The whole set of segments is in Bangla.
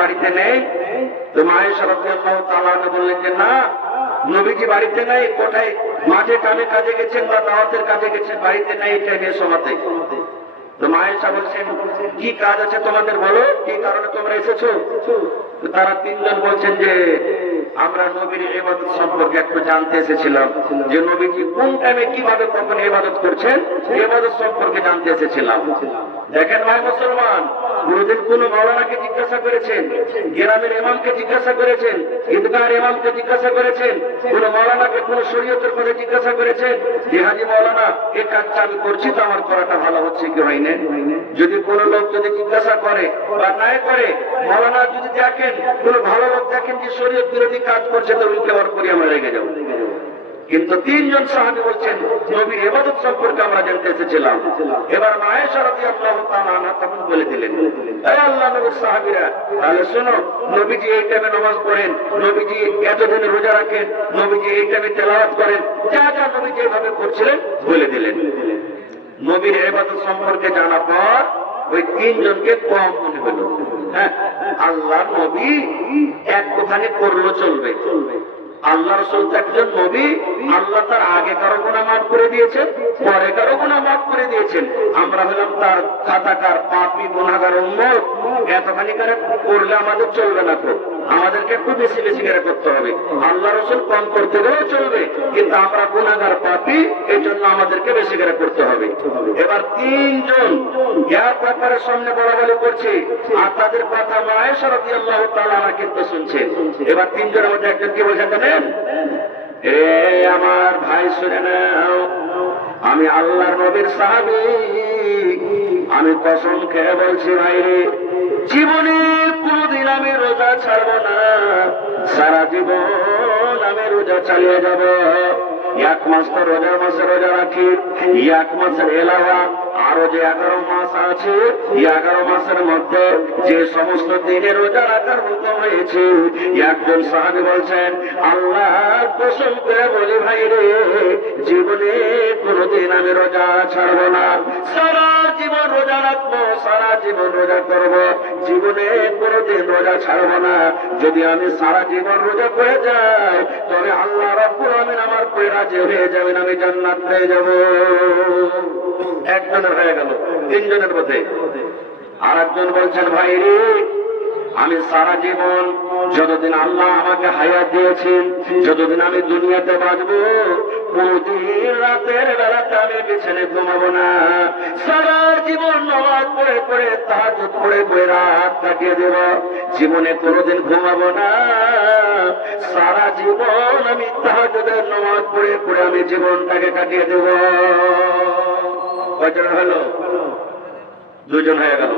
বাড়িতে নেই? তো মা আয়েশা রাদিয়াল্লাহু তাআলা আনহা বললেন যে না, নবীজি বাড়িতে নেই, কোথায় মাঠে কাজে গেছেন বা দাওয়াতের কাজে গেছেন, বাড়িতে নেই এই টাইমে সময়তে। তো মা আয়েশা বলছেন কি কাজ আছে তোমাদের, বলো কি কারণে তোমরা এসেছো? তারা তিনজন বলছেন যে আমরা নবীর ইবাদত সম্পর্কে একটু জানতে এসেছিলাম, যে নবীজি কোন টাইমে কিভাবে কখন ইবাদত করছেন, ইবাদত সম্পর্কে জানতে এসেছিলাম। দেখেন ভাই মুসলমান, কোনদিন কোন মাওলানাকে জিজ্ঞাসা করেছেন, গ্রামের ইমামকে জিজ্ঞাসা করেছেন, ঈদগাহের ইমামকে জিজ্ঞাসা করেছেন, কোন মাওলানাকে কোন শরীয়তের কথা জিজ্ঞাসা করেছেন যে হাজী মাওলানা এই কাজটা আমি করছি তো আমার করাটা ভালো হচ্ছে কি হয় না? যদি কোন লোক যদি জিজ্ঞাসা করে বা না করে, মাওলানা যদি দেখেন কোন ভালো লোক দেখেন যে শরীয়ত বিরোধী কাজ করছে, তো উল্টে ওর করে আমরা রেগে যাবো। কিন্তু তিনজন সাহাবী বলছেন নবীর ইবাদত সম্পর্কে আমরা জানতে এসেছিলাম। এবার মা আয়েশা রাদিয়াল্লাহু তাআলা আনহা তখন বলে দিলেন, হে আল্লাহর নবীর সাহাবীরা, তাহলে শোনো, নবীজি এই টাইমে নামাজ পড়েন, নবীজি এতদিন রোজা রাখেন, নবীজি এই টাইমে তেলাওয়াত করেন, যা যা নবীজি এইভাবে করছিলেন বলে দিলেন। নবীর ইবাদত সম্পর্কে জানার পর ওই তিনজনকে কম মনে হলো। হ্যাঁ, আল্লাহর নবী একটুখানি করলো চলবে। আল্লাহ রাসূল একজন নবী, আল্লাহ তার আগে কারো গুনাহ মাফ করে দিয়েছেন, পরে কারো গুনাহ মাফ করে দিয়েছেন। আমরা হলাম তার খাতাকার পাপী গুনাহগার উম্মত, এতখানি করে করলে আমাদের চলবে না। তো আমাদেরকে একটু বেশি বেশি করে করতে হবে। আল্লাহ রাসূল কম করতে গেলেও চলবে, কিন্তু আমরা গুনাহগার পাপী, এই জন্য আমাদেরকে বেশি করে করতে হবে। এবার তিনজন এক ব্যাপারের সামনে বলাবলি করছে, আর তাদের কথা মা আয়েশা রাদিয়াল্লাহু তাআলা আনহা কিন্তু শুনছেন। এবার তিনজনের মধ্যে একজন কি বলছেন জানেন? এ আমার ভাই শুনে নাও, আমি আল্লাহর নবীর সাহাবী, আমি কসম খেয়ে বলছি ভাই, জীবনে কোনদিন আমি রোজা ছাড়বো না, সারা জীবন আমি রোজা চালিয়ে যাব। এক মাস তো রোজার মাসে রোজা রাখি, এক মাসের এলাওয়া আরো যে 11 মাস আছে, 11 মাসের মধ্যে যে সমস্ত দিনে রোজা রাখার মতো হয়েছে, একজন সাহাবী বলছেন আল্লাহর কসম করে বলি ভাই রে, জীবনে কোনদিন আমি রোজা ছাড়বো না, সারা জীবন রোজা রাখবো, সারা জীবন রোজা করবো, জীবনে কোনদিন রোজা ছাড়বো না। যদি আমি সারা জীবন রোজা করে যাই, তবে আল্লাহ রাব্বুল আলামিন আমার করে রাজি হয়ে যাবেন, আমি জান্নাত পেয়ে যাব। একজনের হয়ে গেল, তিনজনের মধ্যে। আর একজন বলছেন ভাই রে, আমি সারা জীবন যতদিন আল্লাহ আমাকে হায়াত দিয়েছেন, যতদিন আমি দুনিয়াতে বাঁচবো, প্রতিদিন রাতের বেলাতে আমি বিছানে ঘুমাবো না, সারা জীবন নামাজ পড়ে পড়ে তাহাজ্জুদ পড়ে পড়ে রাত কাটিয়ে দেব, জীবনে কোনোদিন ঘুমাবো না, সারা জীবন আমি তাহাজ্জুদের নামাজ পড়ে পড়ে আমি জীবনটাকে কাটিয়ে দেব। কয়জন হলো? দুজন হয়ে গেল।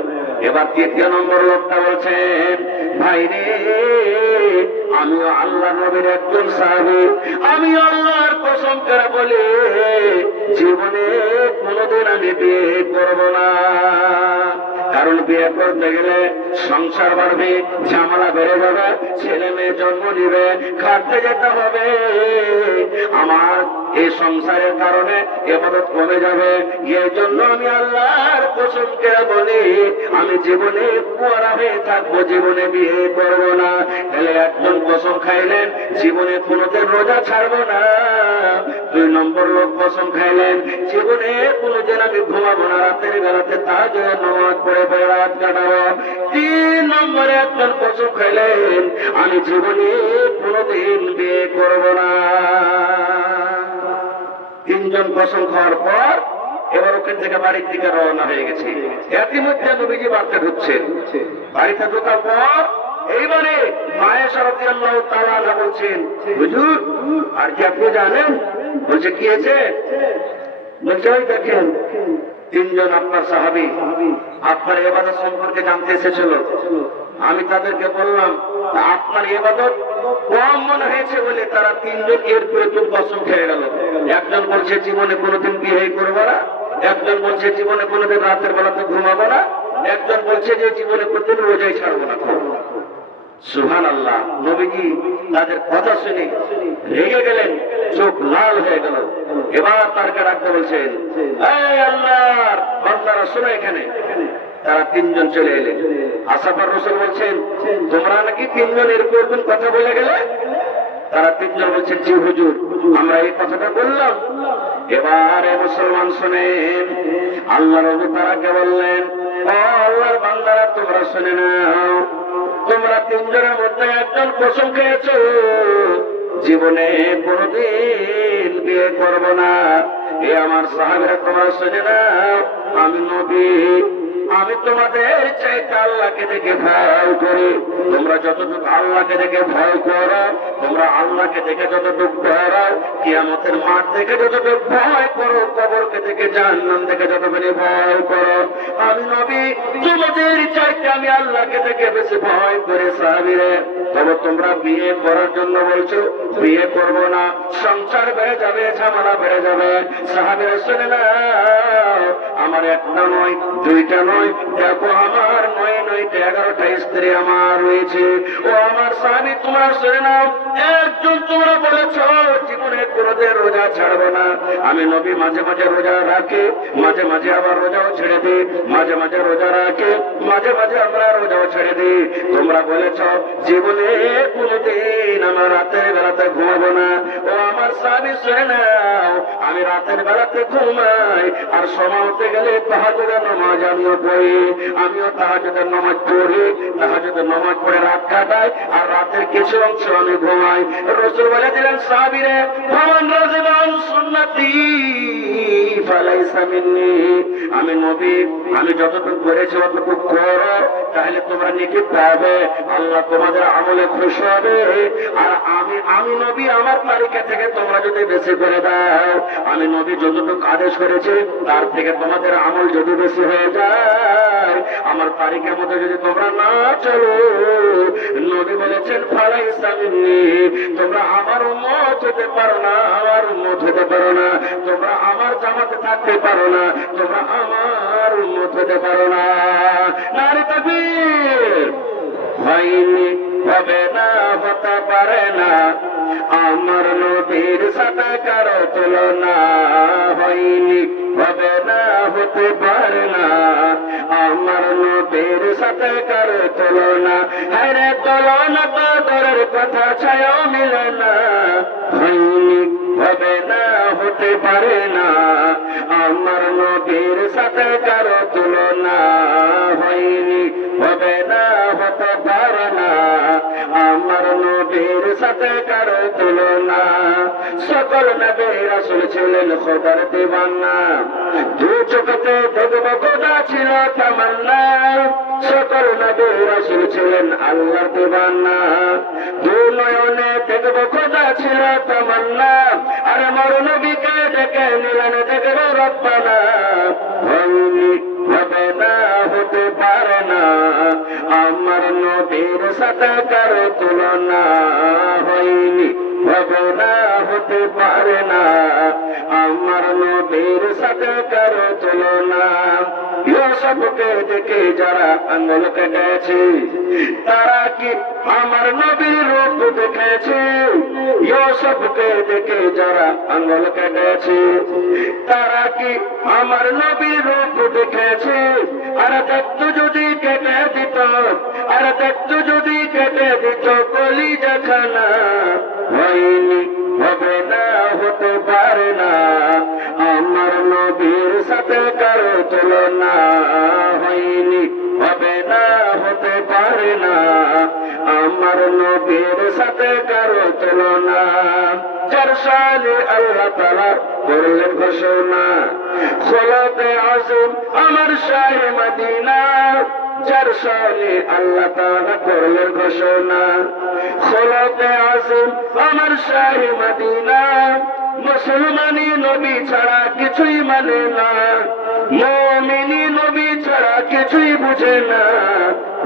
এবার তৃতীয় নম্বর লোকটা বলছেন ভাই রে, আমিও আল্লাহ নবীর একজন সাহাবী, আমি আল্লাহর কসম করে বলি, জীবনে কোনদিন আমি বিয়ে করব না। কারণ বিয়ে করতে গেলে সংসার বাড়বে, ঝামেলা বেড়ে যাবে, ছেলে মেয়ে জন্ম নিবে, খাটতে যেতে হবে, আমার এই সংসারের কারণে ইবাদত কমে যাবে। এই জন্য আমি আল্লাহর কসম করে বলি, আমি জীবনে কুয়ারা হয়ে থাকবো, জীবনে বিয়ে করবো না। তাহলে একজন কসম খাইলেন জীবনে কোনোদিন রোজা ছাড়বো না। দুই নম্বর লোক কসম খাইলেন জীবনে কোনোদিন আমি ঘুমাবো না, রাতের বেলাতে তাহাজ্জুদের নামাজ পড়ে পড়ে রাত কাটাবো। তিন নম্বরে একজন কসম খাইলেন আমি জীবনে কোনোদিন বিয়ে করবো না। তিনজন কসম খাওয়ার পর এবার ওখান থেকে বাড়ির দিকে রওনা হয়ে গেছে। ইতিমধ্যে নবীজি বাড়িতে ঢুকছেন। বাড়িতে ঢোকার পর এইবারে মা আয়েশা রাদিয়াল্লাহু তাআলা আনহা বলছেন, হুজুর আর কি আপনি জানেন? বলছে কি হয়েছে? বলছে ওই দেখেন তিনজন আপনার সাহাবী আপনার ইবাদত সম্পর্কে জানতে এসেছিল। আমি তাদেরকে বললাম আপনার ইবাদত কম মনে হয়েছে বলে তারা তিনজন এর প্রথম কসম খেয়ে গেল। একজন বলছে জীবনে কোনোদিন বিয়ে করবো না, একজন বলছে জীবনে কোনোদিন রাতের বেলাতে ঘুমাবো না, একজন বলছে যে জীবনে কোনোদিন রোজাই ছাড়বো না। সুবহানাল্লাহ। নবীজি তাদের কথা শুনে রেগে গেলেন, চোখ লাল হয়ে গেল। এবার তারকে রাখতে বলছেন, এই আল্লাহর বান্দারা শোনো এখানে। তারা তিনজন চলে এলেন। আসাফার রাসূল বলছেন, তিনজন এরকম কথা বলে গেলে? তারা তিনজন বলছেন, জি হুজুর, আমরা এই কথাটা বললাম। এবারে মুসলমান শুনেন, আল্লাহ নবী তারাকে বললেন, ও আল্লাহর বান্দারা, তোমরা শুনে নাও, তোমরা তিনজনের মধ্যে একজন কসম খেয়েছো জীবনে কোনদিন বিয়ে করবো না। এ আমার সাহাবীরা, তোমরা শুনে নাও, আমি নবী, আমি তোমাদের চাইতে আল্লাহকে দেখে ভয় করি। তোমরা যতটুকু আল্লাহকে দেখে ভয় করো, তোমরা আল্লাহকে দেখে যতটুকু ডরো, কিয়ামতের মাঠ থেকে যতটুকু ভয় করো, কবরকে দেখে জাহান্নাম থেকে যতখানি ভয় করো, আমি নবী তোমাদের চাইতে আমি আল্লাহকে দেখে বেশি ভয় করি। সাহাবীরা, তবে তোমরা বিয়ে করার জন্য বলছো, বিয়ে করব না, সংসার বেড়ে যাবে, ঝামেলা বেড়ে যাবে। সাহাবীরা, শুনে না, আমার একটা নয়, দুইটা নয়, দেখো আমার 9টা 11টা স্ত্রী আমার রয়েছে। ও আমার স্বামী, তোমরা শুনে নাও, একজন তোমরা বলেছ জীবনে কোনদিন রোজা ছাড়বো না। আমি নবী মাঝে মাঝে রোজা রাখি, মাঝে মাঝে আবার রোজাও ছেড়ে দিই, মাঝে মাঝে রোজা রাখি, মাঝে মাঝে আমরা রোজাও ছেড়ে দিই। তোমরা বলেছ জীবনে কোনদিন আমার রাতের বেলাতে ঘুমাবো না। ও আমার স্বামী, শুনে নাও, আমি রাতের বেলাতে ঘুমাই, আর সময় হতে গেলে তাহাজ্জুদের নামাজ আমিও পড়ি, আমিও তাহাজ্জুদের নামাজ পড়ি, তাহাজ্জুদের নামাজ পড়ে রাত কাটাই, আর রাতের কিছু অংশ আমি ঘুমাই। রাসূল বলে দিলেন, সাহাবীরে, ফামান রাযিবা আন সুন্নতি ফালাইসা মিন্নি। আমি নবী, আমি যতটুকু করেছি ততটুকু করো, তাহলে তোমরা নেকি পাবে, আল্লাহ তোমাদের আমলে খুশি হবে। আর আমি নবী, আমার তালিকা থেকে তোমরা যদি বেশি করে দাও, আমি নবী যতটুকু আদেশ করেছি তার থেকে তোমাদের আমল যদি বেশি হয়ে যায়, আমার তালিকার মধ্যে যদি তোমরা না চলো, নবী বলেছেন, ফালাইসা মিন্নি, তোমরা আমার উম্মত হতে পারো না, আমার উম্মত হতে পারো না, তোমরা আমার জামাতে থাকতে পারো না, তোমরা আমার উম্মত হতে পারো না। নারে তাকবীর! হয়নি, হবে না, হতে পারে না, আমার নবীর সাথে কারো তুলনা। হয়নি, হবে না, হতে পারে না, আমার নবীর সাথে কারো তুলনা। হরে তুলনা তো দূরের কথা, ছায়াও মিলে না। হয়নি, হবে না, হতে পারে না, আমার নবীর সাথে কারো তুলনা। হয়নি, হবে না, হতে পারে না, আমার নবীর সাথে কারো তুলনা। সকল নবী রাসূল ছিলেন খোদার দিওয়ানা, দু চোখে দেখব খোদা ছিল তামান্না। সকল নবী রাসূল ছিলেন আল্লাহর দিওয়ানা, দু নয়নে দেখব খোদা ছিল তামান্না। আর আমার নবীকে ডেকে নিলেন দেখব রব্বানা। হয়নি, হবে না, হতে পারে না, আমার নবীর সাথে কারো তুলনা। হয়নি, হবে না, হতে পারে না, আমার নবীর সাথে কারো তুলনা। ইউসুফকে দেখে যারা আঙ্গুল কেটেছে, তারা কি আমার নবীর রূপ দেখেছে? ইউসুফকে দেখে যারা আঙ্গুল কেটেছে, তারা কি আমার নবীর রূপ দেখেছে? আর দেখতো যদি কেটে দিত, আর দেখতো যদি কেটে দিত কলিজা খানা। হয়নি, হবে না, হতে পারে না, আমার নবীর সাথে কারো তুলনা। হয়নি, হবে না, হতে পারে না, আমার নবীর সাথে কারো তুলনা। যার শানে আল্লাহ তাআলা করলেন ঘোষণা, খোলাতে আসুন আমার শাহে মদিনা। যার শানে আল্লাহ তাআলা করলেন ঘোষণা, খোলাতে আসুন আমার শাহে মদিনা। মুসলমানি নবী ছাড়া কিছুই মানে না, মুমিনি নবী ছাড়া কিছুই বুঝে না।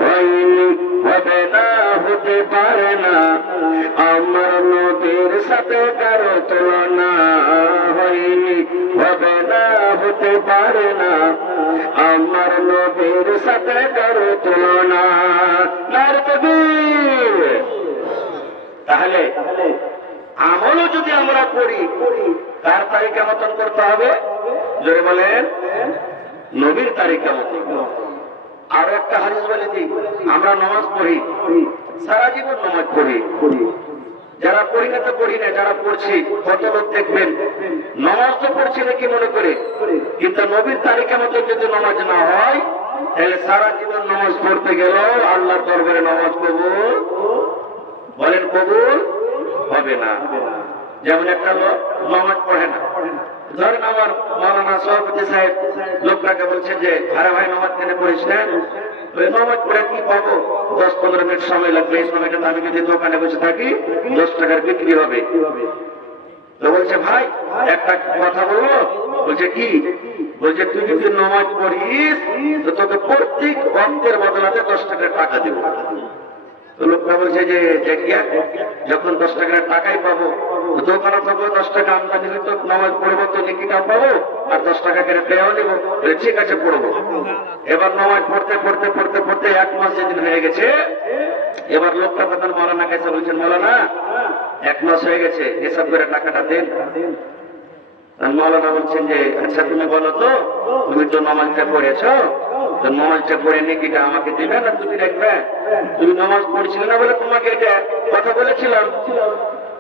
হয়নি, হবে না, হতে পারে না, আমার নবীর সাথে কারো তুলনা। হয়নি, হবে না, হতে পারে না, আমার নবীর সাথে কারো তুলনা। নারে তাকবীর! তাহলে আমলও যদি আমরা করি, তার তালিকা মতন করতে হবে। জোরে বলেন, নবীর তালিকা মতন। আর একটা হাদিস বলে দিই, আমরা নামাজ পড়ি, সারা জীবন নামাজ পড়ি, যারা পড়ি না তো পড়ি না, যারা পড়ছি কত লোক দেখবেন নামাজ তো পড়ছি নাকি মনে করে, কিন্তু নবীর তারিখে মতো যদি নামাজ না হয় তাহলে সারা জীবন নামাজ পড়তে গেল আল্লাহর দরবারে নামাজ কবুল, বলেন কবুল হবে না। যেমন একটা লোক নামাজ পড়ে না, ধরেন আমার মৌলানা সভাপতি সাহেব লোকটাকে বলছে যে আরে ভাই নামাজ কেন পড়িস না, নামাজ পড়ে কি পাবো, 10-15 মিনিট সময় লাগবে, এই সময়টা আমি যদি দোকানে বসে থাকি 10 টাকার বিক্রি হবে। তো বলছে ভাই একটা কথা বলবো, বলছে কি, বলছে তুই যদি নামাজ পড়িস তো তোকে প্রত্যেক অঙ্কের বদলাতে 10 টাকার টাকা দেবো। তো লোকটা বলছে যে যখন 10 টাকার টাকাই পাবো, দোকানে পাবো 10 টাকা আমদানি হতো, নামাজ পড়বো তো নেকিটা পাবো আর 10 টাকা করে পেয়েও নেবো, ঠিক আছে পড়বো। এবার নামাজ পড়তে পড়তে পড়তে পড়তে 1 মাস যেদিন হয়ে গেছে, এবার লোকটা তখন মৌলানা কাছে বলছেন মৌলানা 1 মাস হয়ে গেছে, হিসাব করে টাকাটা দেন। মৌলানা বলছেন যে আচ্ছা তুমি বলো তো, তুমি তো নামাজটা পড়েছ, তো নামাজটা পড়ে নেকিটা আমাকে দিবে না তুমি দেখবে, তুমি নামাজ পড়ছিলে না বলে তোমাকে এটা কথা বলেছিলাম।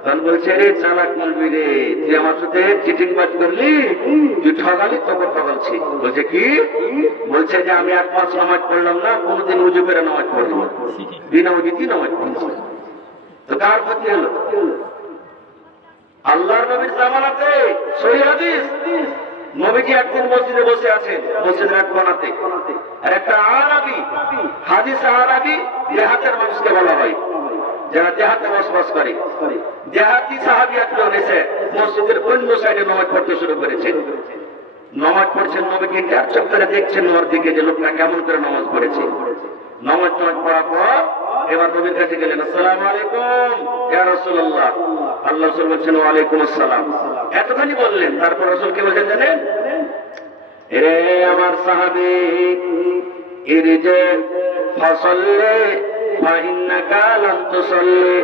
তখন বলছে রে চালাক মলবি রে, তুই আমার সাথে চিটিং বাজ করলি, তুই ঠগালি, তোকে ঠগালছি। বলছে কি, বলছে যে আমি 1 মাস নামাজ পড়লাম না, কোনোদিন উজু করে নামাজ পড়লাম, বিনা উজুতে নামাজ পড়ছি, তো কার ক্ষতি হলো? আল্লাহর নবীর জামানাতে সহিহ হাদিস, নবীজি একদিন মসজিদে বসে আছেন, মসজিদের এক কোণাতে, আর একটা আরাবী, হাদিস আরাবী দেহাতের মানুষকে বলা হয়, যারা দেহাতে বসবাস করে, দেহাতি সাহাবী একজন এসে মসজিদের অন্য সাইডে নামাজ পড়তে শুরু করেছেন। নামাজ পড়ছেন, নবীকে চার চক্করে দেখছেন ওর দিকে যে লোকটা কেমন করে নামাজ পড়েছে। নামাজ পড়ার পর এবার নবীর কাছে গেলেন, আসসালামু আলাইকুম ইয়া রাসূলুল্লাহ। আল্লাহ রাসূল বলছেন ওয়ালাইকুম আসসালাম, এতখানি বললেন। তারপর রাসূল কি বলেন জানেন, রে আমার সাহাবী ইরজি ফাসাল্লি ফা ইন্নাকা লাম তুসাল্লি,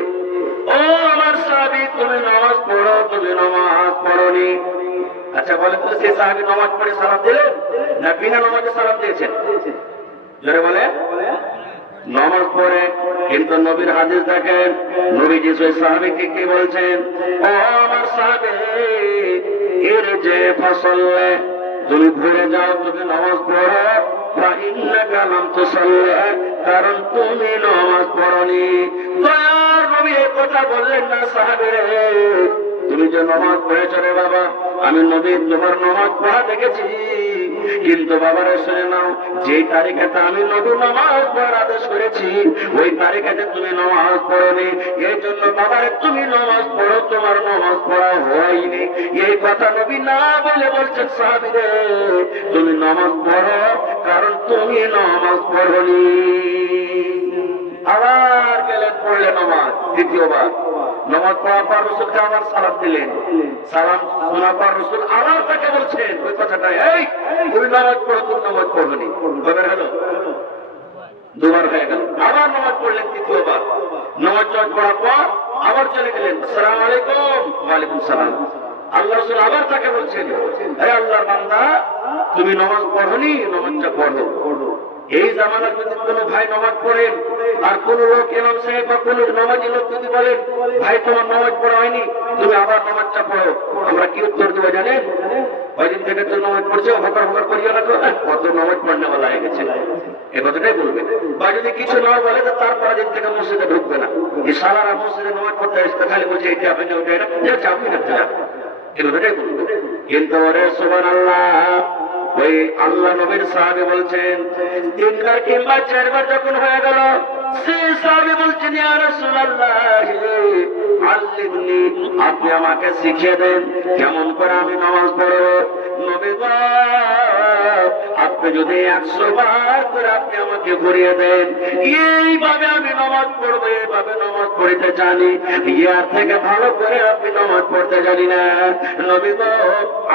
ও আমার সাহাবী তুমি নামাজ পড়ো, তুমি নামাজ পড়োনি। আচ্ছা বলেন তো সেই সাহাবী নামাজ পড়ে সালাম দিলেন না বিনা নামাজে সালাম দিয়েছেন? জোরে বলে। নামাজ পড়ে, কিন্তু নবীর হাদিস দেখেন, নবীজি সেই সাহাবীকে কি বলছেন, ও আমার সাহাবী ইরজি ফাসাল্লি, তুমি ঘুরে যাও, তুমি নামাজ পড়ো, ফা ইন্নাকা লাম তুসাল্লি, কারণ তুমি নামাজ পড়োনি। দয়ার নবী এই কথা বললেন না, সাহাবী রে তুমি যে নামাজ পড়েছ রে বাবা, আমি নবী তোমার নামাজ পড়া দেখেছি, কিন্তু বাবারে শুনে নাও, যেই তারিখেতে আমি নবী নামাজ পড়ার আদেশ করেছি ওই তারিখেতে তুমি নামাজ পড়োনি, এই জন্য বাবারে তুমি নামাজ পড়ো, তোমার নামাজ পড়া হয়নি। এই কথা নবী না বলে বলছেন সাহাবী রে তুমি নামাজ পড়ো, কারণ তুমি নামাজ পড়োনি। আবার গেলেন পড়লে নামাজ, দ্বিতীয়বার নামাজ পড়ার পর রসুলকে আবার সালাম দিলেন, সালাম শোনার পর রসুল আবার তাকে বলছেন ওই কথাটা, এই তুমি নামাজ পড়ো, তুমি নামাজ পড়োনি। কবে হলো? দুবার হয়ে গেল। আবার নামাজ পড়লেন তৃতীয়বার, নামাজ পড়ার পর আবার চলে গেলেন, আসসালামু আলাইকুম। ওয়ালাইকুম সালাম। আল্লাহ রাসূল আবার তাকে বলছেন, হে আল্লাহর বান্দা তুমি নামাজ পড়োনি, নামাজটা পড়ো। এই জামানার যদি কোন ভাই নামাজ পড়েন আর কোন লোক ইমাম সাহেব বা কোন নামাজি লোক যদি বলেন ভাই তোমার নামাজ পড়া হয়নি, তুমি আবার নামাজটা পড়ো, আমরা কি উত্তর দেবো জানেন? ওইদিন থেকে তো নামাজ পড়ছে, হকার হকার করিও না তো, কত নামাজ পড়নে বলা হয়ে গেছে, এ কথাটাই বলবে। বা যদি কিছু না বলে তো তারপর দিন থেকে মসজিদে ঢুকবে না, এই সালারা মসজিদে নামাজ পড়তে আসতে খালি বলছে এটা হবে না, ওটা এটা চাপই রাখতে যাবে, এ কথাটাই বলবে। কিন্তু ওরে সুবহানাল্লাহ, ওই আল্লাহ নবীর সাহাবী বলছেন 3 বার কিংবা 4 বার যখন হয়ে গেল, সেই সাহাবী বলছেন ইয়া রাসূলুল্লাহ আল্লিমনি, আপনি আমাকে শিখিয়ে দেন কেমন করে আমি নামাজ পড়ব। নবী গো আপনি যদি 100 বার করে আপনি আমাকে ঘুরিয়ে দেন, এইভাবে আমি নামাজ পড়বো, এইভাবে নামাজ পড়তে জানি, ইয়ার থেকে ভালো করে আপনি নামাজ পড়তে জানি না। নবী গো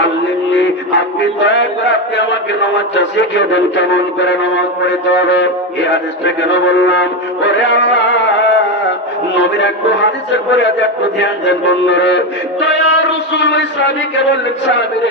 আল্লিমনি, আপনি দয়া করে আপনি আমাকে নামাজটা শিখিয়ে দেন কেমন করে নামাজ পড়তে হবে। এই হাদিসটা কেন বললাম? ওরে আল্লাহ নবীর একটু হাদিসের পরে একটু ধ্যান দেন বন্ধুরে। দয়ার রাসূল ওই সাহাবীকে বললেন, সাহাবী রে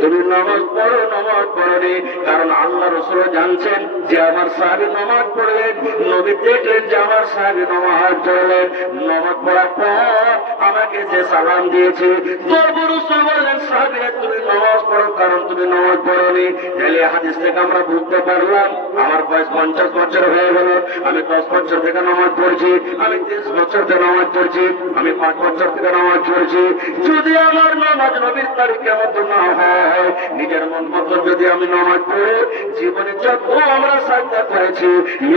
তুমি নামাজ পড়ো, নামাজ পড়নি। কারণ আল্লাহ রাসূল জানছেন যে আমার সাহাবী নামাজ পড়লেন, নবী দেখলেন যে আমার সাহাবী নামাজ পড়লেন, নামাজ পড়ার পর আমাকে যে সালাম দিয়েছে, তবুও রাসূল বললেন সাহাবীরা তুমি নামাজ পড়ো, কারণ তুমি নামাজ পড়নি। তাহলে হাদিস থেকে আমরা বুঝতে পারলাম আমার বয়স 50 বছর হয়ে গেল, আমি 10 বছর থেকে নামাজ পড়ছি, আমি 30 বছর থেকে নামাজ পড়ছি, আমি 5 বছর থেকে নামাজ পড়ছি। যদি আমার নামাজ নবীর তারিখে মতো না হয়, নিজের মন মতো যদি আমি নামাজ পড়ে জীবনে যত আমরা সাজদা করেছি,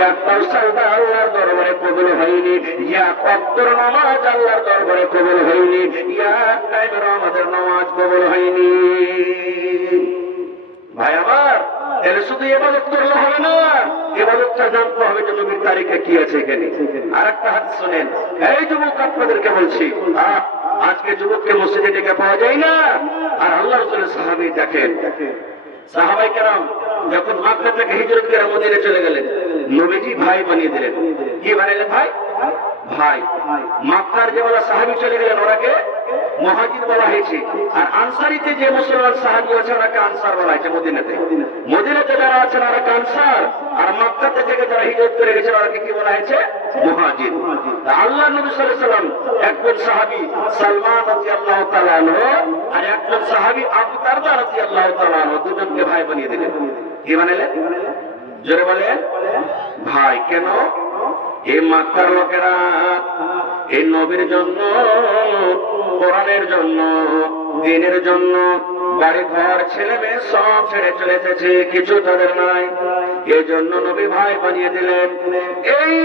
একটাও সাজদা আল্লাহর দরবারে কবুল হয়নি, এক ওয়াক্তের নামাজ আল্লাহর দরবারে কবুল হয়নি, এক টাইমের আমাদের নামাজ কবুল হয়নি। ভাই আমার, তাহলে শুধু ইবাদত করলে হবে না, ইবাদতটা জানতে হবে যে নবীর তারিখে কি আছে এখানে। আর একটা হাদিস শুনেন, এই যুবক আপনাদেরকে বলছি, আজকে যুবককে মসজিদে ডেকে পাওয়া যায় না, আর আল্লাহ রাসূলের সাহাবী দেখেন, সাহাবায়ে কেরাম যখন মক্কা থেকে হিজরত করে মদিনায় চলে গেলেন, নবীজি ভাই বানিয়ে দিলেন। কি বানালেন? ভাই ভাই। মক্কার যে ওরা সাহাবী চলে গেলেন ওরাকে মুহাজির বলা হয়েছে, আর আনসারীতে যে মুসলমান সাহাবী আছে ওরাকে আনসার বলা হয়েছে। মদিনাতে যারা আছেন ওরাকে আনসার, আর মক্কা থেকে যারা হিজরত করে গেছেন ওরাকে কি বলা হয়েছে? মুহাজির। আল্লাহ নবী সাল্লাল্লাহু আলাইহি ওয়াসাল্লাম একজন সাহাবী সালমান রাদিয়াল্লাহু তাআলা আনহু আর একজন সাহাবী আবু দারদা রাদিয়াল্লাহু তাআলা আনহু দুজনকে ভাই বানিয়ে দিলেন। কি বানালেন? জোরে বলেন। ভাই। কেন? এই মক্কার লোকেরা এই নবীর জন্য, কোরআনের জন্য, দ্বীনের জন্য বাড়ি ঘর ছেলে মেয়ে সব ছেড়ে চলে এসেছে, কিছু তাদের নাই, এই জন্য নবী ভাই বানিয়ে দিলেন। এই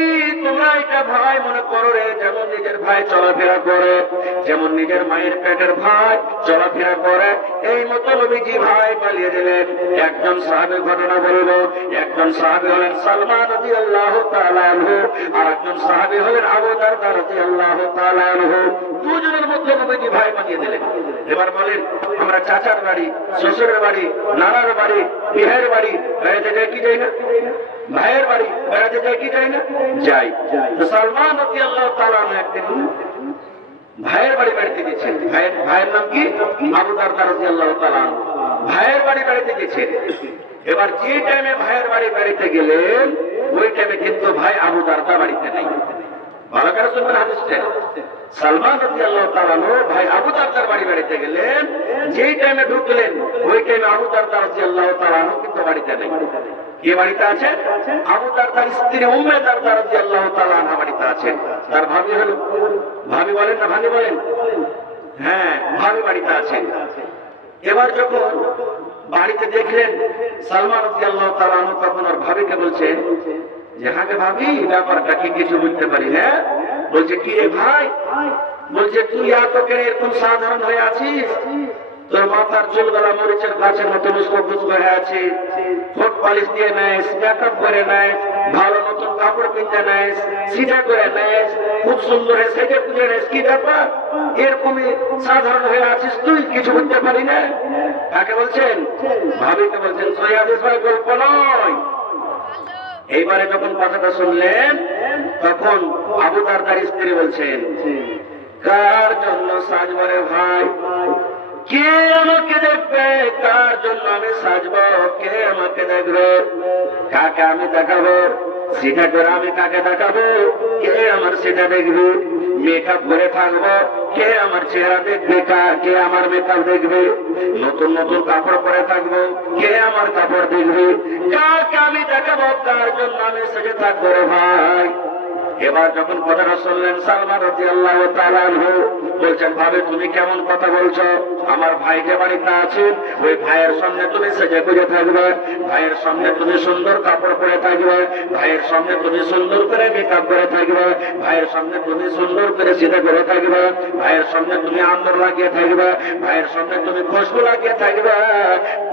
তোমরা এটা ভাই মনে করো রে, যেমন নিজের ভাই চলাফেরা করে, যেমন নিজের মায়ের পেটের ভাই চলাফেরা করে, এই মতো নবীজি ভাই বানিয়ে দিলেন। একজন সাহাবীর ঘটনা বলবো। একজন সাহাবী হলেন সালমান রাদিয়াল্লাহু তাআলা আনহু, আর একজন সাহাবী হলেন আবু দারদা রাদিয়াল্লাহু তাআলা আনহু। দুজনের মধ্যে নবীজি ভাই বানিয়ে দিলেন। এবার বলেন, আমরা চাচার বাড়ি, শ্বশুরের বাড়ি, নানার বাড়ি, বিহারের বাড়ি বেড়াতে যাই কি যাই না? ভাইয়ের বাড়ি বেড়াতে যাই কি যাই না? যাই। তো সালমান রাদিয়াল্লাহু তাআলা আনহু একদিন ভাইয়ের বাড়ি বেড়াতে গেছেন। ভাইয়ের নাম কি? আবু দারদা রাদিয়াল্লাহু তাআলা আনহু। ভাইয়ের বাড়ি বেড়াতে গেছেন। এবার যে টাইমে ভাইয়ের বাড়ি বেড়াতে গেলেন, ওই টাইমে কিন্তু ভাই আবু দারদা বাড়িতে নেই। ভালো করে শুনবেন হাদিসটা। সালমান রাদিয়াল্লাহু তাআলা আনহু ভাই আবু দারদার বাড়ি বেড়াতে গেলেন, যেই টাইমে ঢুকলেন ওই টাইমে আবু দারদা রাদিয়াল্লাহু তাআলা আনহু কিন্তু বাড়িতে নেই। কে বাড়িতে আছে? আবু দারদার স্ত্রী উম্মে দারদা রাদিয়াল্লাহু তাআলা আনহা বাড়িতে আছেন। তার ভাবি হলো, ভাবি বলেন না ভাবি বলেন? হ্যাঁ, ভাবি বাড়িতে আছেন। এবার যখন বাড়িতে দেখলেন সালমান রাদিয়াল্লাহু তাআলা আনহু, তখন আর ভাবিকে বলছেন যে হ্যাঁ ভাবি, ব্যাপারটা কি কিছু বুঝতে পারি না। বলছে কি রে ভাই? বলছে তুই এত করে এরকম সাধারণ হয়ে আছিস, তোর মাথার চুলগুলা মরিচের গাছের মতো মুসকো ফুসকো হয়ে আছে, ঠোঁট পালিশ দিয়ে নেস, মেকআপ করে নেস, ভালো নতুন কাপড় কিনতে নেস, সিধা করে নেস, খুব সুন্দর হয়ে সেজে পুজে নেস, কি ব্যাপার এরকমই সাধারণ হয়ে আছিস তুই, কিছু বুঝতে পারি না? কাকে বলছেন? ভাবিকে বলছেন। সৈয়াদিস ভাই গল্প নয়। এইবারে যখন কথাটা শুনলেন, তখন আবু দারদার স্ত্রী বলছেন, কার জন্য সাজবো রে ভাই? কে আমাকে দেখবে? কার জন্য আমি সাজবো? কে আমাকে দেখবে? কাকে আমি দেখাবো? সেটা করে আমি কাকে দেখাবো? কে আমার সেটা দেখবে? মেকআপ করে থাকবো, কে আমার চেহারা দেখবে? কে আমার মেকআপ দেখবে? নতুন নতুন কাপড় পরে থাকবো, কে আমার কাপড় দেখবে? কাকে আমি দেখাবো? কার জন্য আমি সেজে থাকবো রে ভাই? এবার যখন কথাটা শুনলেন সালমান রাদিয়াল্লাহু তাআলা আনহু বলছেন, ভাবে তুমি কেমন কথা বলছো? আমার ভাই যে বাড়িতে আছে, ওই ভাইয়ের সামনে তুমি সেজে গুজে থাকবে, ভাইয়ের সামনে তুমি সুন্দর কাপড় পরে থাকবে, ভাইয়ের সামনে তুমি সুন্দর করে মেকআপ করে থাকবে, ভাইয়ের সামনে তুমি সুন্দর করে সিধা করে থাকবে, ভাইয়ের সামনে তুমি আন্দর লাগিয়ে থাকবে, ভাইয়ের সামনে তুমি খুশবু লাগিয়ে থাকবে,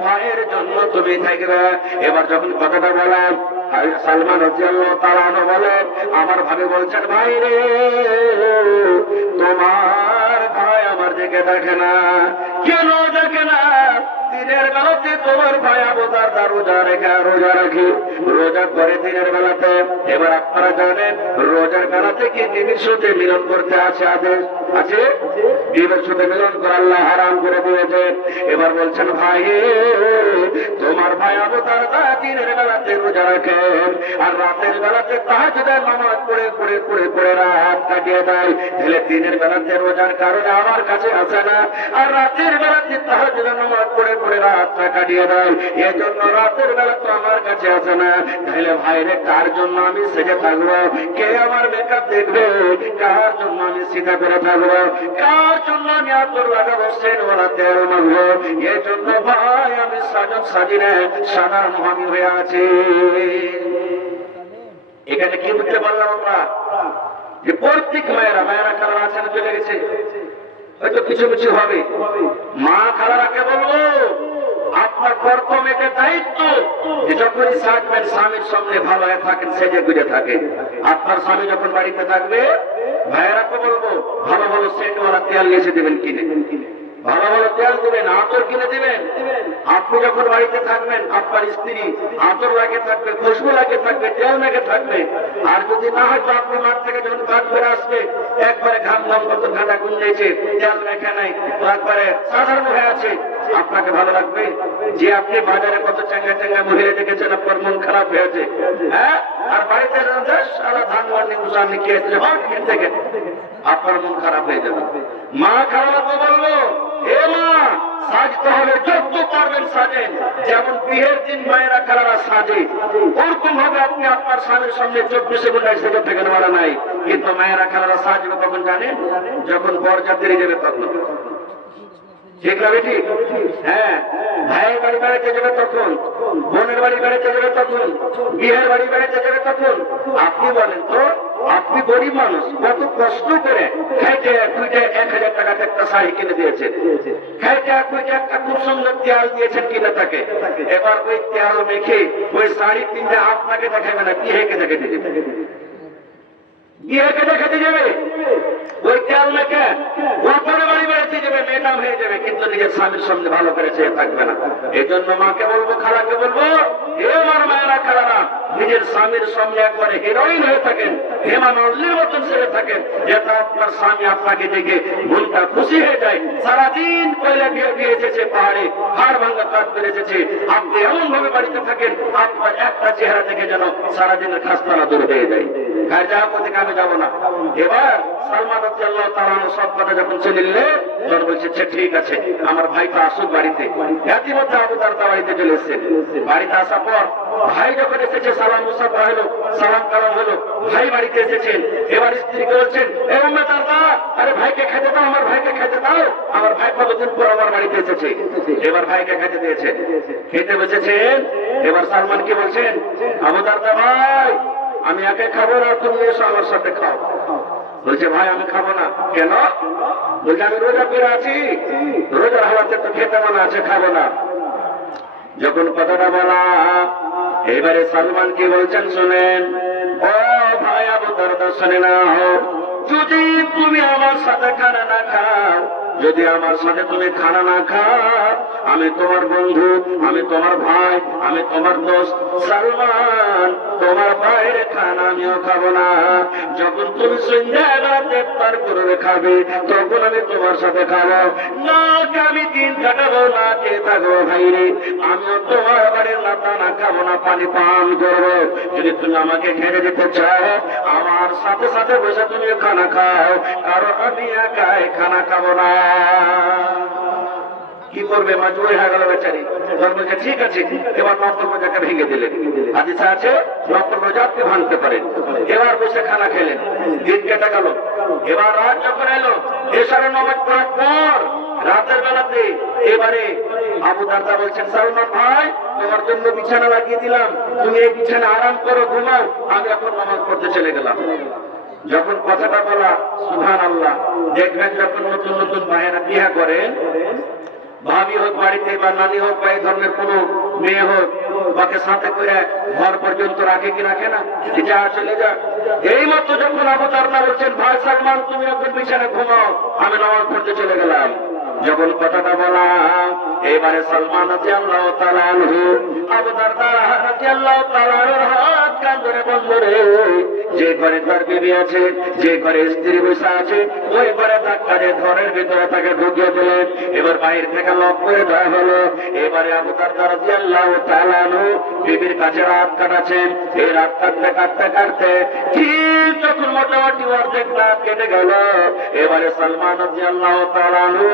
ভাইয়ের জন্য তুমি থাকবে। এবার যখন কথাটা বললাম, সালমান রাদিয়াল্লাহু তাআলা আনহু বলেন, আমার ভাবি বলছেন, ভাই রে, তোমার ভাই আমার দিকে দেখে না। কেন দেখে না? দিনের বেলাতে তোমার ভাই আবু দারদা রোজা রাখে, রোজা করে দিনের বেলাতে। এবার আপনারা জানেন রোজার বেলাতে কি টিভির সাথে মিলন করতে আছে আদেশ? আছে? বিয়ের সাথে মিলন করে আল্লাহ হারাম করে দিয়েছে। এবার বলছেন ভাই, তোমার ভাই আবু দারদা দিনের বেলাতে রোজা রাখেন আর রাতের বেলাতে তাহাজ্জুদের নামাজ পড়ে রাত কাটিয়ে দেয়, তাহলে দিনের বেলাতে রোজার কারণে আমার কাছে আসে না, আর রাতের বেলাতে তাহাজ্জুদের নামাজ পড়ে রাতটা কাটিয়ে দেয়, এজন্য রাতের বেলা তো আমার কাছে আসে না। তাহলে ভাইরে, কার জন্য আমি সেজে থাকবো? কে আমার মেকআপ দেখবে? কার জন্য আমি সিধা করে থাকবো? কার জন্য আমি আতর লাগাবো, সেন্ট ওরা তেল মাখবো? এই জন্য ভাই আমি সাজন সাজিনে সাধারণ আমি হয়ে আছি। এখানে কি বুঝতে পারলাম আমরা? যে প্রত্যেক মায়েরা খালারা আছেন, চলে গেছে, হয়তো কিছু কিছু হবে। মা খালারাকে বলবো, আপনার প্রথম এটা দায়িত্ব যে যখনই সাজবেন স্বামীর সামনে ভালো হয়ে থাকেন, সেজে গুজে থাকেন। আপনার স্বামী যখন বাড়িতে থাকবে, ভাইয়েরাকে বলবো ভালো ভালো সেন্টওয়ালা তেল এসে দেবেন, কিনে ভালো ভালো তেল দেবেন, আতর কিনে দেবেন। আপনি যখন বাড়িতে থাকবেন, আপনার স্ত্রী আতর লাগে থাকবে, খুশবু লাগে থাকবে, তেল মেখে থাকবে। আর যদি না হয় তো আপনি মাঠ থেকে যখন কাজ করে আসবে, একবারে ঘাম কত ঘাটা গুঞ্জেছে, তেল মেখে নাই, একবারে সাধারণ হয়ে আছে, আপনাকে ভালো লাগবে? যে আপনি বাজারে কত চাঙ্গা চাঙ্গা মহিলা দেখেছেন, আপনার মন খারাপ হয়েছে, হ্যাঁ? আর বাড়িতে সারা ধান মান্ডি মুসান্নি খেয়েছে, থেকে আপনার মন খারাপ হয়ে যাবে। মা খারাপকে বলবো, এ মা, সাজতে হবে, যত পারবেন সাজেন। যেমন বিয়ের দিন মায়েরা খালারা সাজে, ওরকম ভাবে আপনি আপনার স্বামীর সামনে 24 ঘন্টায় সেজে থেকে নেওয়া নাই। কিন্তু মায়েরা খালারা সাজবে কখন জানেন? যখন বরযাত্রী যাবে তখন। ঠিক না বেটি? হ্যাঁ, ভাইয়ের বাড়ি বেড়াতে যাবে তখন, বোনের বাড়ি বেড়াতে যাবে তখন, বিয়ের বাড়ি বেড়াতে যাবে তখন। আপনি বলেন তো, আপনি গরিব মানুষ, কত কষ্ট করে খাইতে খুঁজে 1000 টাকাতে একটা শাড়ি কিনে দিয়েছেন, খাইতে খুঁজে একটা খুব সুন্দর তেল দিয়েছেন কিনে থাকে। এবার ওই তেল মেখে ওই শাড়ি কিনতে আপনাকে দেখাবে না, বিয়েকে দেখাতে যাবে, বিয়েকে দেখাতে যাবে। ওই তেল মেখে ওপরে বাড়ি বেড়াতে যাবে, মেয়েটাম হয়ে যাবে, কিন্তু নিজের স্বামীর সামনে ভালো করে চেয়ে থাকবে না। এই জন্য মাকে বলবো, খালাকে বলবো, হে আমার মায়েরা খালারা, নিজের স্বামীর সামনে একবারে হিরোইন হয়ে থাকেন, হেমা মালিনীর মতন ছেড়ে থাকেন, যাতে আপনার স্বামী আপনাকে দেখে মনটা খুশি হয়ে যায়। সারাদিন কয়লা দিয়ে এসেছে পাহাড়ে, হাড় ভাঙা কাজ করে এসেছে, আপনি এমন ভাবে বাড়িতে থাকেন, আপনার একটা চেহারা দেখে যেন সারাদিনের খাস্তানা দূর হয়ে যায়। হ্যাঁ, যা কোথায় আমি যাবো না। এবার সালমান রাদিয়াল্লাহু তাআলা সব কথা যখন শুনলে, তখন বলছে ঠিক আছে, আমার ভাইটা আসুক বাড়িতে। ইতিমধ্যে আবু দারদা বাড়িতে চলে এসেছেন। বাড়িতে আসার পর ভাই যখন এসেছে, সালাম মুসাফা হলো, সালাম কালাম হলো, ভাই বাড়িতে এসেছেন। এবার স্ত্রীকে বলছেন, এ উম্মে দারদা, আরে ভাইকে খেতে দাও, আমার ভাইকে খেতে দাও, আমার ভাই কতদিন পর আমার বাড়িতে এসেছে। এবার ভাইকে খেতে দিয়েছেন, খেতে বসেছেন। এবার সালমান কি বলছেন, আবু দারদা ভাই, আমি একে খাবো না, তুমি এসো আমার সাথে খাও। বলছে ভাই আমি খাবো না। কেন? বলছে আমি রোজা করে আছি, রোজার হালাতে তো খেতে মানা আছে, খাবো না। যখন কথাটা বলা, এবারে সালমান কি বলছেন শুনেন, ও ভাই আবু দারদা, শুনে নাও, যদি তুমি আমার সাথে খানা না খাও, যদি আমার সাথে তুমি খানা না খাও, আমি তোমার বন্ধু, আমি তোমার ভাই, আমি তোমার দোস্ত সালমান, তোমার ভাইয়ের খানা আমিও খাবো না। যখন তুমি সন্ধ্যাবেলা ইফতার করে খাবে, তখন আমি তোমার সাথে খাবো না। আমি দিন কাটাবো না, খেয়ে থাকবো ভাইরে, আমিও তোমার বাড়ির লাতা না খাবো না, পানি পান করবো। যদি তুমি আমাকে ঘেরে দিতে চাও, আমার সাথে সাথে বসে তুমি খানা খাও, কারণ আমি একাই খানা খাবো না। কি করবে? মজবুর হয়ে গেল বেচারি। বলছে ঠিক আছে। এবার নফল রোজাকে ভেঙে দিলেন। হাদিসে আছে নফল রোজা আপনি ভাঙতে পারেন। এবার বসে খানা খেলেন, দিন কেটে গেল। এবার রাত যখন এলো, এশারের নামাজ পড়ার পর রাতের বেলাতে এবারে আবু দারদা বলছেন, সালমান ভাই, তোমার জন্য বিছানা লাগিয়ে দিলাম, তুমি এই বিছানা আরাম করো, ঘুমাও, আমি এখন নামাজ পড়তে চলে গেলাম। যখন কথাটা বলা, সুবহানাল্লাহ, দেখবেন যখন নতুন নতুন ভাইয়েরা বিয়ে করেন, ভাবি হোক বাড়িতে বা নানি হোক বা এই ধরনের কোন মেয়ে হোক, তাকে সাথে করে ঘর পর্যন্ত রাখে কি রাখে না, যা চলে যা। এই মতো যখন আবু দারদা বলছেন, ভাই সালমান তুমি এখন বিছানে ঘুমাও, আমি নামাজ পড়তে চলে গেলাম। যখন কথাটা বলা, এবারে সালমান রাদিয়াল্লাহু তাআলা আনহু আবু দারদা রাদিয়াল্লাহু তাআলা হাত কান ধরে বন্ধ রে, যে ঘরে তার বিবি আছে, যে ঘরে স্ত্রী বসে আছে, ওই ঘরে ধাক্কা দিয়ে ঘরের ভিতরে তাকে ঢুকিয়ে দিলেন। এবার বাইরে থেকে লক করে দেওয়া হলো। এবারে আবু দারদা রাদিয়াল্লাহু তাআলা আনহু বিবির কাছে রাত কাটাচ্ছেন। এই রাত কাটতে কাটতে কাটতে ঠিক যখন মোটামুটি অর্ধেক রাত কেটে গেল, এবারে সালমান রাদিয়াল্লাহু তাআলা আনহু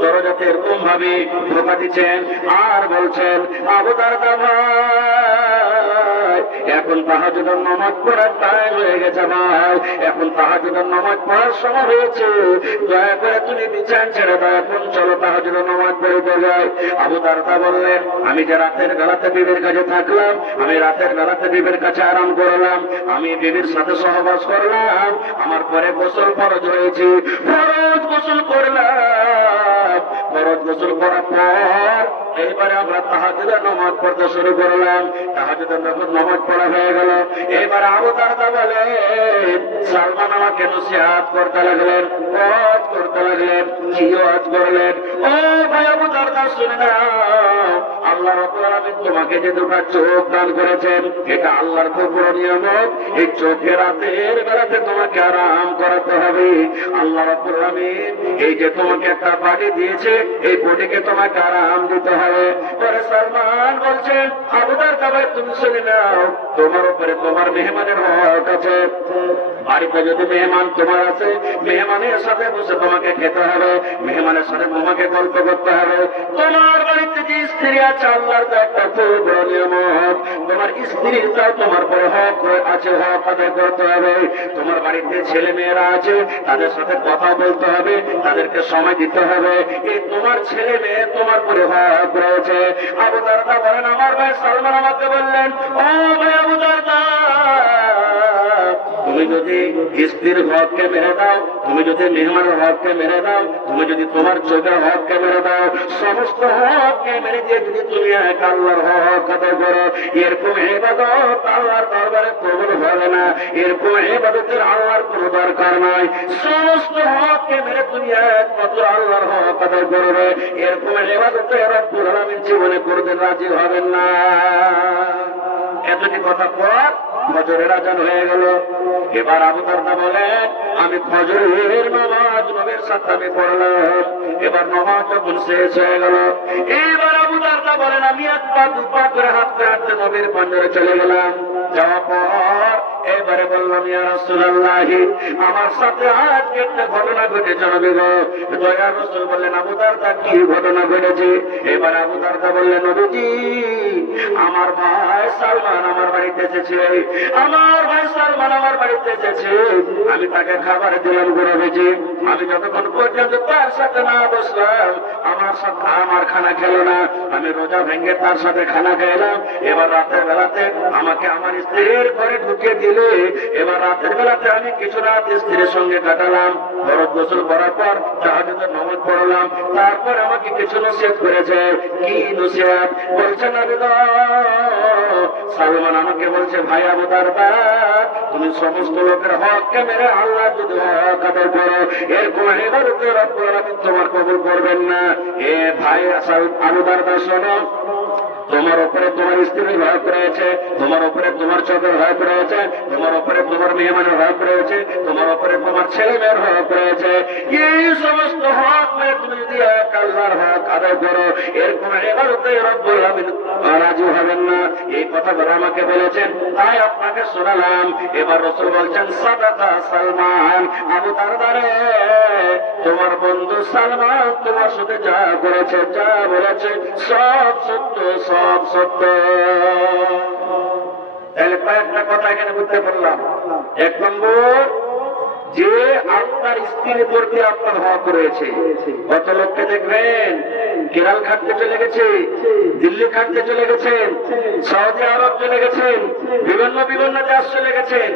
দরজাতে এরকম ভাবে ঢোকা দিচ্ছেন আর বলছেন, আবু দারদা ভাই, এখন তাহাজ্জুদের নামাজ পড়ার টাইম হয়ে গেছে ভাই, এখন তাহাজ্জুদের নামাজ পড়ার সময় হয়েছে, দয়া করে তুমি বিছানা ছেড়ে দাও, এখন চলো তাহাজ্জুদের নামাজ পড়তে যাই। আবু দারদা বললেন, আমি যে রাতের বেলাতে বিবির কাছে থাকলাম, আমি রাতের বেলাতে বিবির কাছে আরাম করলাম, আমি বিবির সাথে সহবাস করলাম, আমার পরে গোসল ফরজ হয়েছে, ফরজ গোসল করলাম, ফরজ গোসল করার পর এইবারে আমরা তাহাজ্জুদের নামাজ পড়তে শুরু করলাম। তাহাজ্জুদের যখন নামাজ পড়া হয়ে গেল, এবারে আবু দারদা বলেন, সালমান আমাকে নসিহত করতে লাগলেন, ওয়াজ করতে লাগলেন। কি ওয়াজ করলেন? ও ভাই আবু দারদা শুনে নাও, আল্লাহ রাব্বুল আলামিন তোমাকে যে দুটো চোখ দান করেছেন, এটা আল্লাহর খুব বড় নিয়ামত। এই চোখে রাতের বেলাতে তোমাকে আরাম করাতে হবে। আল্লাহ রাব্বুল আলামিন এই যে তোমাকে একটা বাড়ি দিয়েছে, এই বডিকে তোমাকে আরাম দিতে হবে। পরে সালমান বলছেন, আবু দারদা ভাই তুমি শুনে নাও, তোমার উপরে তোমার মেহমানের হক আছে। বাড়িতে যদি মেহমান তোমার আছে, মেহমানের সাথে বসে তোমাকে খেতে হবে, মেহমানের সাথে তোমাকে গল্প করতে হবে। তোমার বাড়িতে যে স্ত্রী আছে, আল্লাহর তো একটা খুব বড় নিয়ামত, তোমার স্ত্রীটাও তোমার পরে হক আছে, হক আদায় করতে হবে। তোমার বাড়িতে ছেলে মেয়েরা আছে, তাদের সাথে কথা বলতে হবে, তাদেরকে সময় দিতে হবে। এই তোমার ছেলে মেয়ে তোমার পরে হক রয়েছে। আবু দারদা বলেন, আমার ভাই সালমান আমাকে বললেন, ও ভাই আবু দারদা, তুমি যদি স্ত্রীর হককে মেরে দাও, তুমি যদি মেহমানের হককে মেরে দাও, তুমি যদি তোমার চোখের হককে মেরে দাও, সমস্ত হককে মেরে দিয়ে যদি তুমি এক আল্লাহর হক আদায় করো, এরকম ইবাদত আল্লাহর দরবারে কবুল হবে না। এরকম ইবাদতের আল্লাহর কোনো দরকার নাই। সমস্ত হককে মেরে তুমি একমাত্র আল্লাহর হক আদায় করবে, এরকম ইবাদতে রব্বুল আলামিন জীবনে করতে রাজি হবেন না। এতটি কথা পর ফজরের আজান হয়ে গেল। এবার আবু দারদা বলেন, আমি ফজরের নামাজ নবীর সাথে আমি পড়লাম। এবার নামাজ যখন শেষ হয়ে গেল, এবার আবু দারদা বলেন, আমি একবার দুপা করে হাঁটতে হাঁটতে নবীর পাঞ্জরে চলে গেলাম। যাওয়ার পর এবারে বললাম, ইয়া রাসূলুল্লাহ, আমার সাথে আজকে একটা ঘটনা ঘটেছে নবী গো। দয়ার রাসূল বললেন, আবু দারদা কি ঘটনা ঘটেছে? এবার আবু দারদা বললেন, নবীজি, আমার ভাই সালমান আমার বাড়িতে এসেছে, আমার ভাই সালমান আমার বাড়িতে এসেছে, আমি তাকে খাবার দিলাম গরু ভেজে, আমি যতক্ষণ পর্যন্ত তার সাথে না বসলাম, আমার সাথে আমার খানা খেলো না, আমি রোজা ভেঙে তার সাথে খানা খেলাম। এবার রাতের বেলাতে আমাকে আমার স্ত্রীর ঘরে ঢুকিয়ে দিলে, এবার রাতের বেলাতে আমি কিছু রাত স্ত্রীর সঙ্গে কাটালাম। ফরজ গোসল করার পর তাহাজ্জুদের নামাজ পড়লাম, তারপর আমাকে কিছু নসিহত করেছে। কি নসিহত? বলছেন, নবী গো, সালমান আমাকে বলছে, ভাই আবু দারদা, তুমি সমস্ত লোকের হককে মেরে আল্লাহ যদি হক আদায় করো, এরকম ইবাদতে রব্বুল আলামিন তোমার কবুল করবেন না। এ ভাই আবু দারদা শোনো, তোমার উপরে তোমার স্ত্রীর হক রয়েছে, তোমার উপরে তোমার চোখের হক রয়েছে, তোমার উপরে তোমার মেহমানের হক রয়েছে, তোমার উপরে তোমার ছেলে মেয়ের হক রয়েছে। এই সমস্ত হক মেরে তুমি যদি এক আল্লাহর হক আদায় করো, এরকম ইবাদতে রব্বুল আলামিন রাজি হবেন না। এই কথাগুলো আমাকে বলেছেন, তাই আপনাকে শোনালাম। এবার রাসূল বলছেন, সাদাকা সালমান, আবু দারদা রে, তোমার বন্ধু সালমান তোমার সাথে যা করেছে, যা বলেছে, সব সত্য, সব সত্য। তাহলে কয়েকটা কথা এখানে বুঝতে পারলাম। এক নম্বর, যে আপনার স্ত্রীর প্রতি আপনার হক রয়েছে। কত লোককে দেখবেন কেরাল খাটতে চলে গেছে, দিল্লি খাটতে চলে গেছেন, সৌদি আরব চলে গেছেন, বিভিন্ন বিভিন্ন দেশ চলে গেছেন,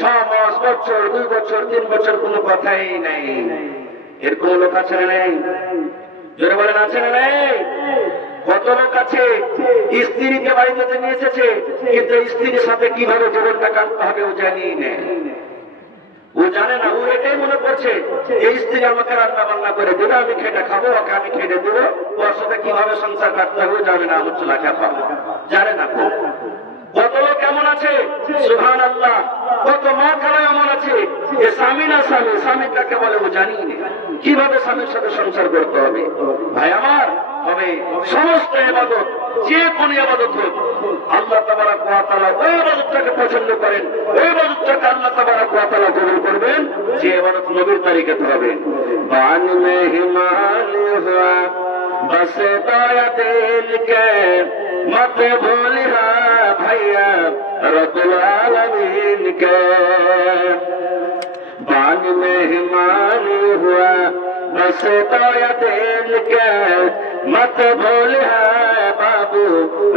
6 মাস, বছর, 2 বছর, 3 বছর, কোনো কথাই নাই। এরকম লোক আছে না নেই? জোরে বলেন, আছে না নেই? কত লোক আছে স্ত্রীকে বাড়িতে নিয়ে এসেছে, কিন্তু স্ত্রীর সাথে কিভাবে জীবনটা কাটতে হবে ও জানিয়ে নেই। ও জানে না, ও এটাই মনে করছে এই স্ত্রী আমাকে রান্না বান্না করে দেবে, আমি খেটে খাবো, ওকে আমি খেটে দেবো, ওর সাথে কিভাবে সংসার কাটতে হবে জানে না, হচ্ছে না, জানে না। কত লোক এমন আছে সুবহানাল্লাহ, কত মা খারাপ এমন আছে যে স্বামী না স্বামী, স্বামী কাকে বলে ও জানি না, কিভাবে স্বামীর সাথে সংসার করতে হবে। ভাই আমার, তবে সমস্ত ইবাদত, যে কোন ইবাদত হোক, আল্লাহ তাবারক ওয়া তাআলা ওই ইবাদতটাকে পছন্দ করেন, ওই ইবাদতটাকে আল্লাহ তাবারক ওয়া তাআলা কবুল করবেন যে ইবাদত নবীর তরিকাতে হবে। বান মে হিমাল হুয়া बस दाया दिल के मत भूलिया भैया रब्बुल आलमीन के। बान में हिमानी हुआ बस दाया दिल के मत भूलिया बाबू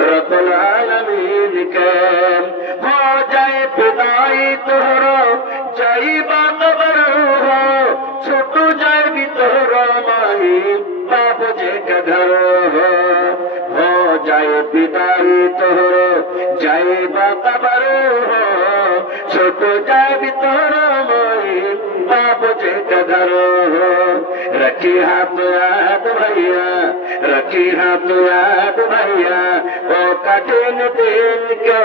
रब्बुल आलमीन के। हो जाए पिदाई तोहरो जाई बाबर हो, छूट जाए भी तोहरो माही बाबू जी का घर हो जाए पिताई तोहरो जाए बाबर हो, छूट जाए भी तोहरो माही बाबू जी का घर हो। रखी हाथ याद भैया, रखी हाथ याद भैया ओ कठिन दिन के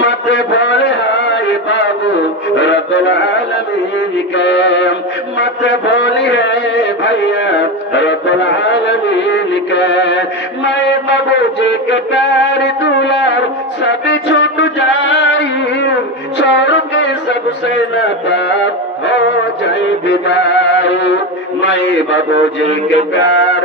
मत भूले हाय बाबू रब्बुल आलमीन के। मत भूलिए भैया रब्बुल आलमीन के। मैं बाबू जी के प्यार दुलार सब छूट जाई, छोड़ के सबसे नाता हो जाए विदाई। मैं बाबू जी के प्यार